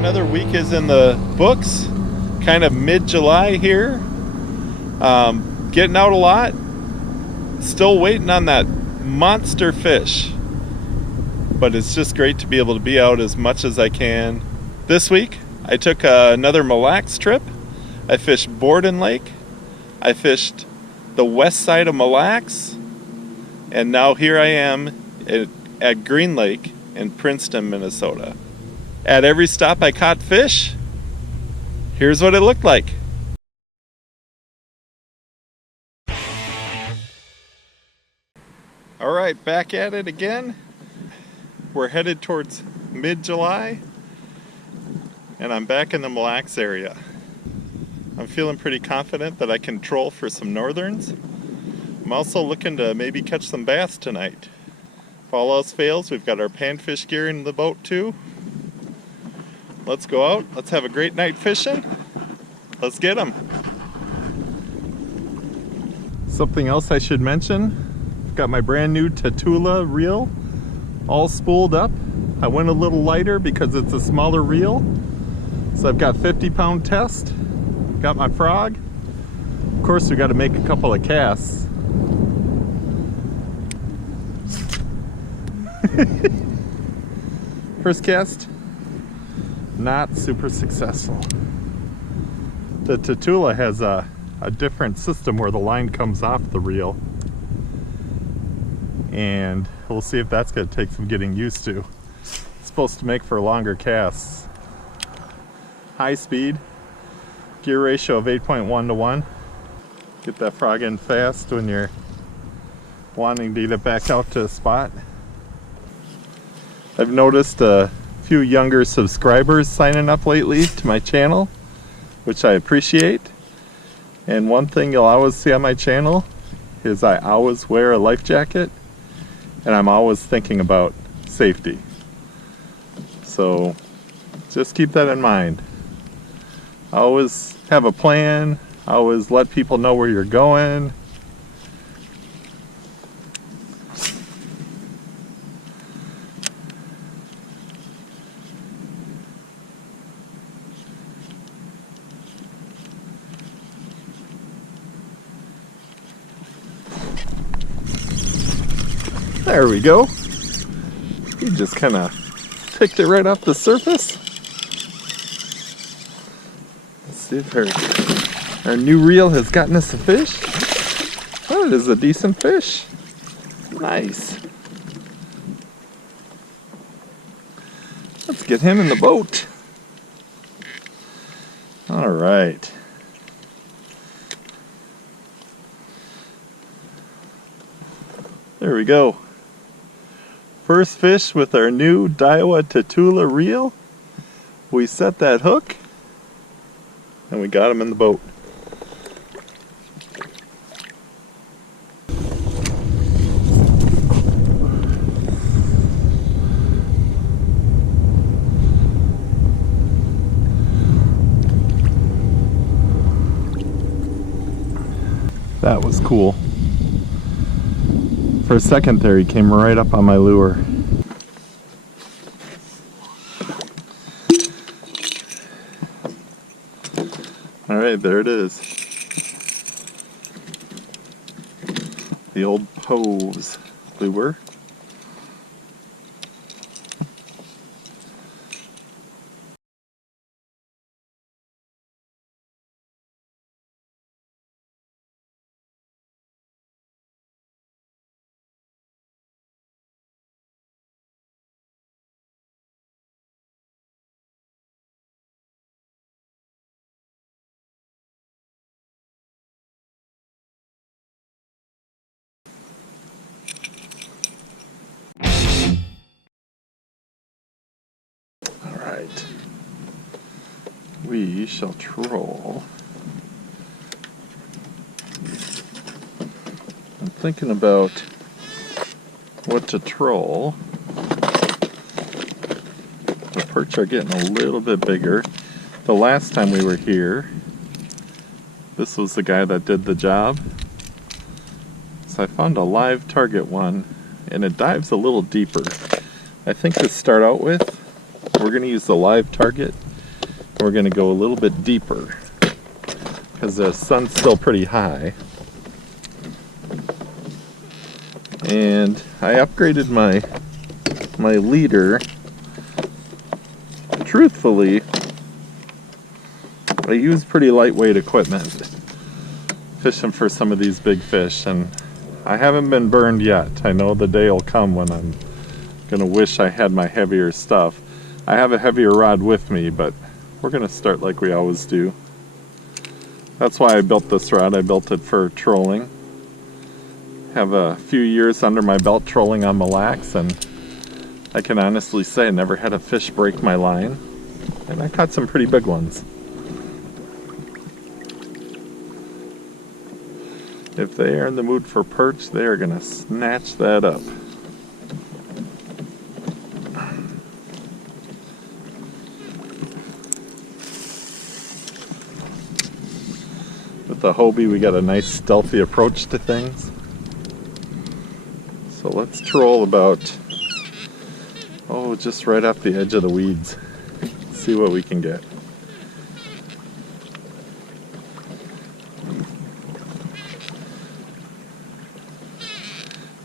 another week is in the books. Kind of mid-July here. Getting out a lot. Still waiting on that monster fish. But it's just great to be able to be out as much as I can. This week, I took another Mille Lacs trip. I fished Borden Lake. I fished the west side of Mille Lacs. And now here I am at Green Lake in Princeton, Minnesota. At every stop I caught fish. Here's what it looked like. All right, back at it again. We're headed towards mid-July, and I'm back in the Mille Lacs area. I'm feeling pretty confident that I can troll for some northerns. I'm also looking to maybe catch some bass tonight. If all else fails, we've got our panfish gear in the boat too. Let's go out. Let's have a great night fishing. Let's get them. Something else I should mention. I've got my brand new Tatula reel all spooled up. I went a little lighter because it's a smaller reel. So I've got 50-pound test. Got my frog. Of course, we got to make a couple of casts. First cast, not super successful. The Tatula has a different system where the line comes off the reel, and we'll see if that's going to take some getting used to. It's supposed to make for longer casts. High speed, gear ratio of 8.1 to 1. Get that frog in fast when you're wanting to get back out to a spot. I've noticed a few younger subscribers signing up lately to my channel, which I appreciate. And one thing you'll always see on my channel is I always wear a life jacket, and I'm always thinking about safety. So just keep that in mind. I always have a plan. I always let people know where you're going. There we go. He just kind of picked it right off the surface. Let's see if our new reel has gotten us a fish. Oh, it is a decent fish. Nice. Let's get him in the boat. All right. There we go. First fish with our new Daiwa Tatula reel. We set that hook and we got him in the boat. That was cool. For a second there, he came right up on my lure. Alright, there it is. The old pose lure. Alright. We shall troll. I'm thinking about what to troll. The perch are getting a little bit bigger. The last time we were here, this was the guy that did the job. So I found a live target one, and it dives a little deeper. I think to start out with, we're going to use the live target We're going to go a little bit deeper because the sun's still pretty high. And I upgraded my leader. Truthfully, I use pretty lightweight equipment fishing for some of these big fish, and I haven't been burned yet. I know the day will come when I'm gonna wish I had my heavier stuff. I have a heavier rod with me, but we're gonna start like we always do. That's why I built this rod. I built it for trolling. Have a few years under my belt trolling on Mille Lacs, and I can honestly say I never had a fish break my line, and I caught some pretty big ones. If they are in the mood for perch, they are going to snatch that up. With the Hobie, we got a nice stealthy approach to things. So let's troll about, just right off the edge of the weeds. See what we can get.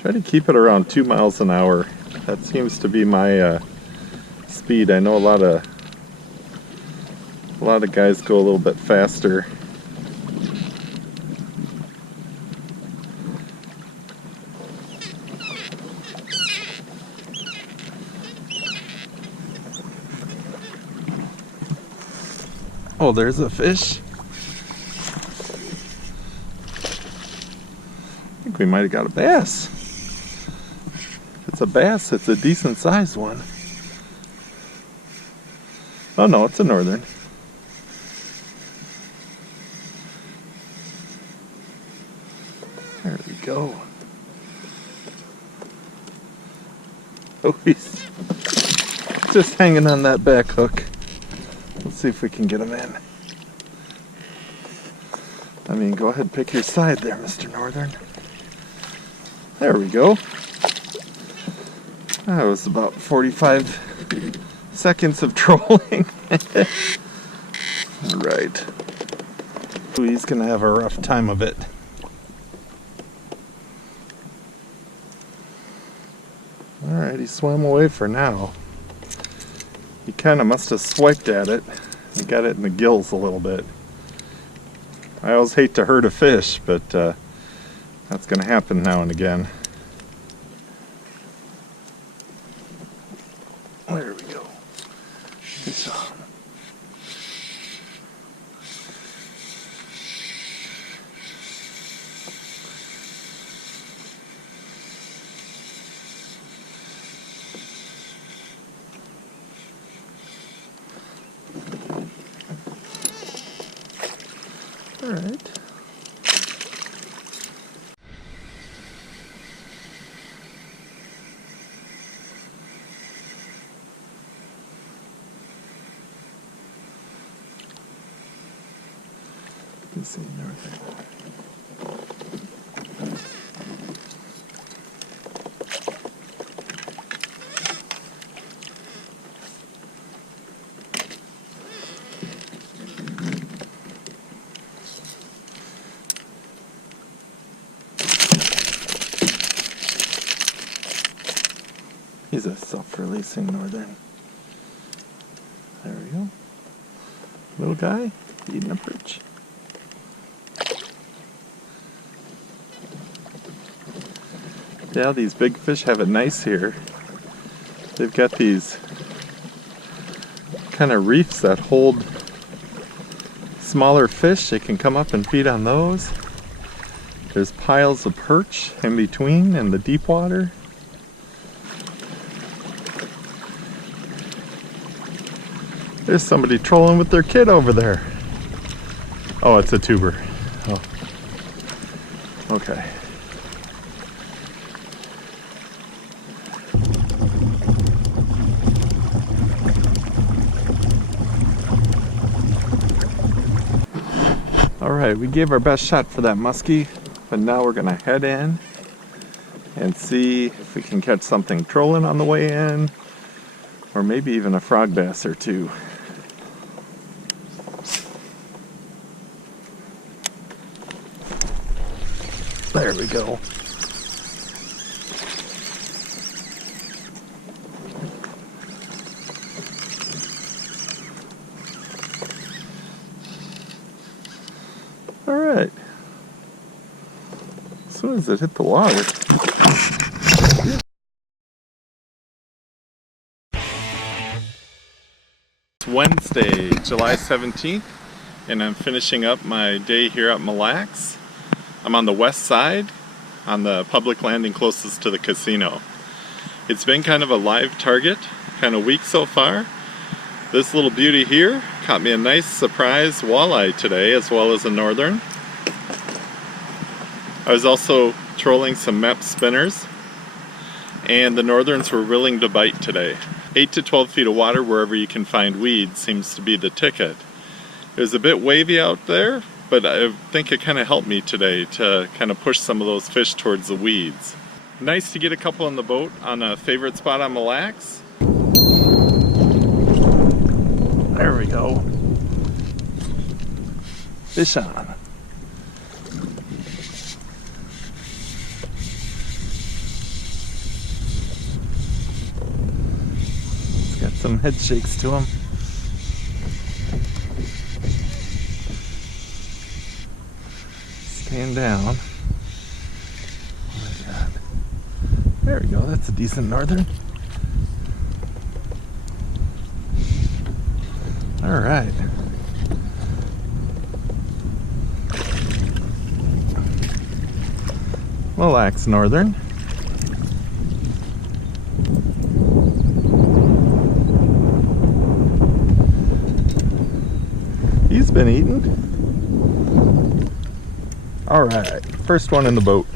Try to keep it around 2 miles an hour. That seems to be my speed. I know a lot of guys go a little bit faster. Oh, there's a fish. I think we might have got a bass. If it's a bass, it's a decent sized one. Oh no, it's a northern. There we go. Oh, he's just hanging on that back hook. Let's see if we can get him in. I mean, go ahead and pick your side there, Mr. Northern. There we go. That was about 45 seconds of trolling. Alright. He's gonna have a rough time of it. Alright, he swam away for now. He kind of must have swiped at it and got it in the gills a little bit. I always hate to hurt a fish, but that's going to happen now and again. There we go. Good job. All right. Let's see, northern. He's a self-releasing northern. There we go. Little guy eating a perch. Yeah, these big fish have it nice here. They've got these kind of reefs that hold smaller fish. They can come up and feed on those. There's piles of perch in between in the deep water. There's somebody trolling with their kid over there. Oh, it's a tuber. Oh. Okay. Alright, we gave our best shot for that muskie, but now we're gonna head in and see if we can catch something trolling on the way in, or maybe even a frog bass or two. There we go. All right. As soon as it hit the water. It's Wednesday, July 17th, and I'm finishing up my day here at Mille Lacs. I'm on the west side, on the public landing closest to the casino. It's been kind of a live target, kind of weak so far. This little beauty here caught me a nice surprise walleye today, as well as a northern. I was also trolling some MEP spinners, and the northerns were willing to bite today. 8 to 12 feet of water wherever you can find weeds seems to be the ticket. It was a bit wavy out there, but I think it kind of helped me today to kind of push some of those fish towards the weeds. Nice to get a couple on the boat on a favorite spot on Mille Lacs. There we go. Fish on. It's got some head shakes to him. Stand down. Oh my God. There we go, that's a decent northern. All right. Mille Lacs northern. He's been eaten. All right, first one in the boat.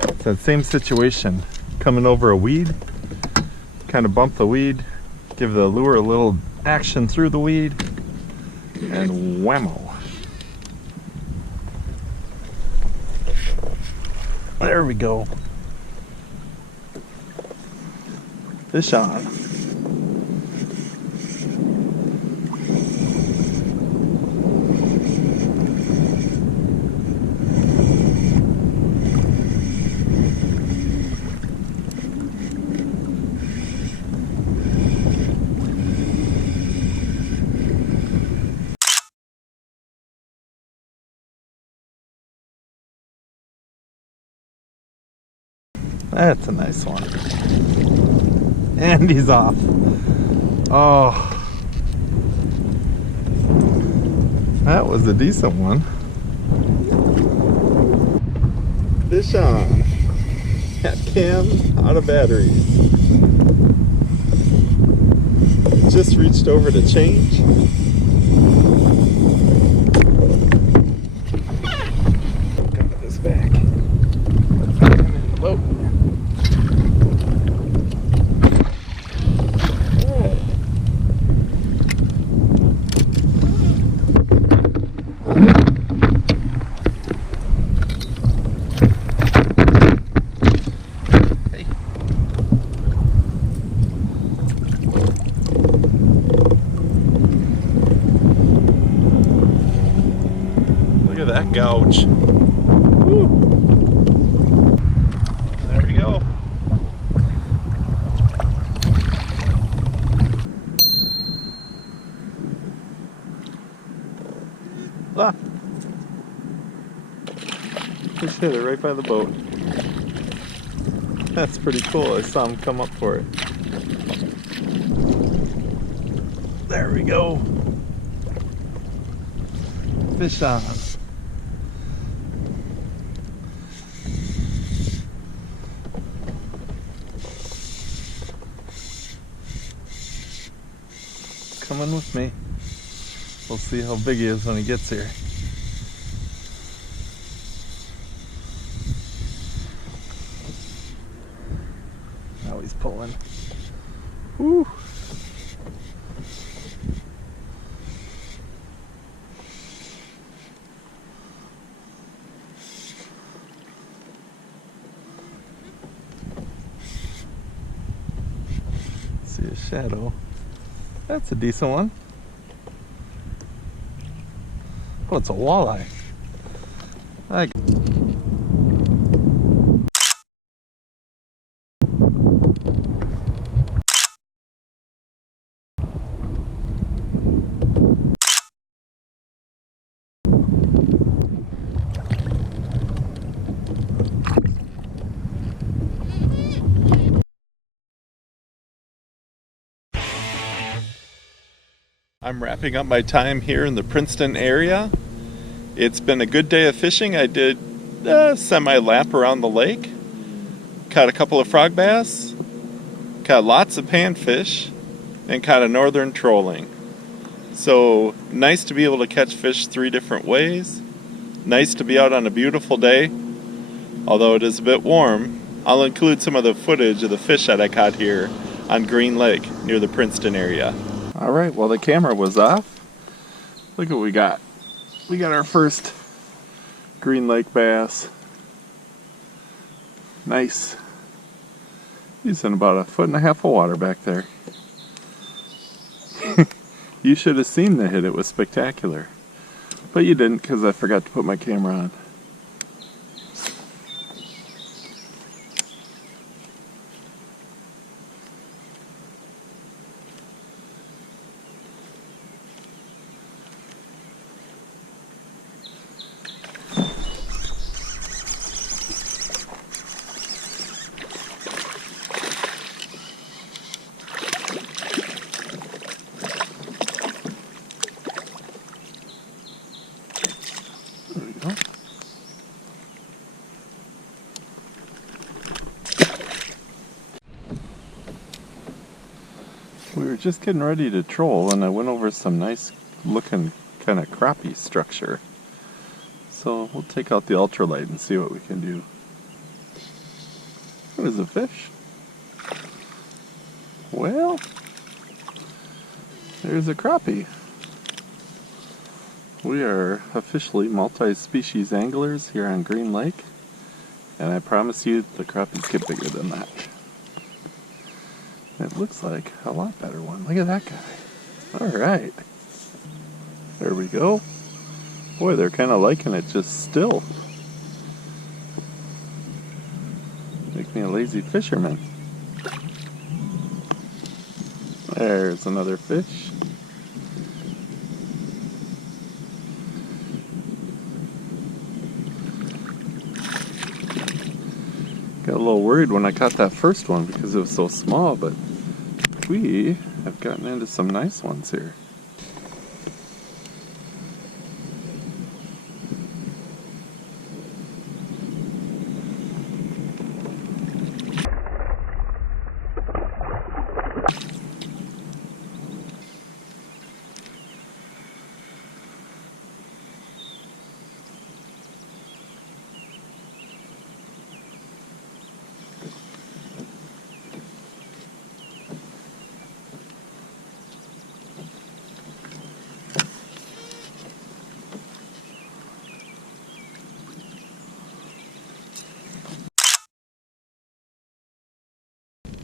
It's that same situation, coming over a weed, kind of bump the weed, give the lure a little action through the weed, and whammo. There we go. Fish on. That's a nice one. And he's off. Oh. That was a decent one. Fish on. Cat cam out of batteries. Just reached over to change. Got this back. I'm in the boat. That gouge. Woo. There we go. Ah. Just hit it right by the boat. That's pretty cool. I saw him come up for it. There we go. Fish on. Coming with me. We'll see how big he is when he gets here. Now he's pulling. Woo! See a shadow. That's a decent one. Oh, it's a walleye. I'm wrapping up my time here in the Princeton area. It's been a good day of fishing. I did a semi-lap around the lake. Caught a couple of frog bass. Caught lots of panfish. And caught a northern trolling. So nice to be able to catch fish 3 different ways. Nice to be out on a beautiful day. Although it is a bit warm. I'll include some of the footage of the fish that I caught here on Green Lake near the Princeton area. Alright, well the camera was off. Look what we got. We got our first Green Lake bass. Nice. He's in about 1.5 feet of water back there. You should have seen the hit, it was spectacular. But you didn't because I forgot to put my camera on. We were just getting ready to troll and I went over some nice looking kind of crappie structure. So we'll take out the ultralight and see what we can do. There's a fish. Well, there's a crappie. We are officially multi-species anglers here on Green Lake, and I promise you the crappies get bigger than that. It looks like a lot better one. Look at that guy. Alright. There we go. Boy, they're kind of liking it just still. Make me a lazy fisherman. There's another fish. Got a little worried when I caught that first one because it was so small, but we have gotten into some nice ones here.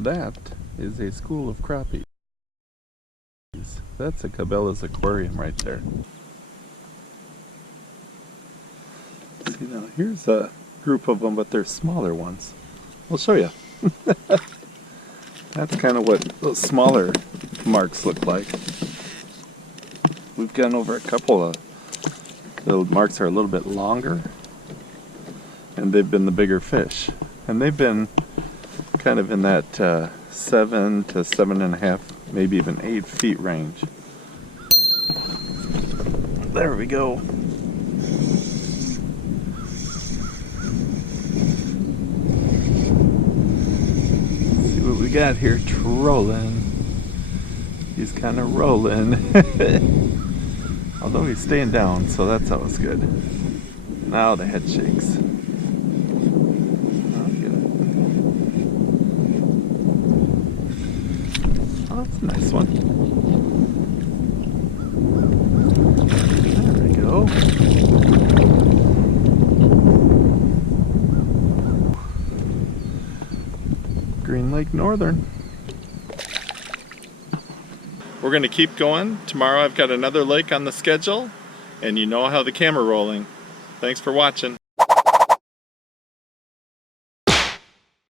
That is a school of crappies. That's a Cabela's aquarium right there. See now, here's a group of them, but they're smaller ones. I'll show you. That's kind of what those smaller marks look like. We've gone over a couple of the marks are a little bit longer, and they've been the bigger fish. And they've been kind of in that 7 to 7.5, maybe even 8 feet range. There we go. See what we got here, trolling. He's kind of rolling. Although he's staying down, so that's always good. Now the head shakes. That's a nice one. There we go. Green Lake Northern. We're going to keep going. Tomorrow I've got another lake on the schedule. and you know how the camera rolling. Thanks for watching.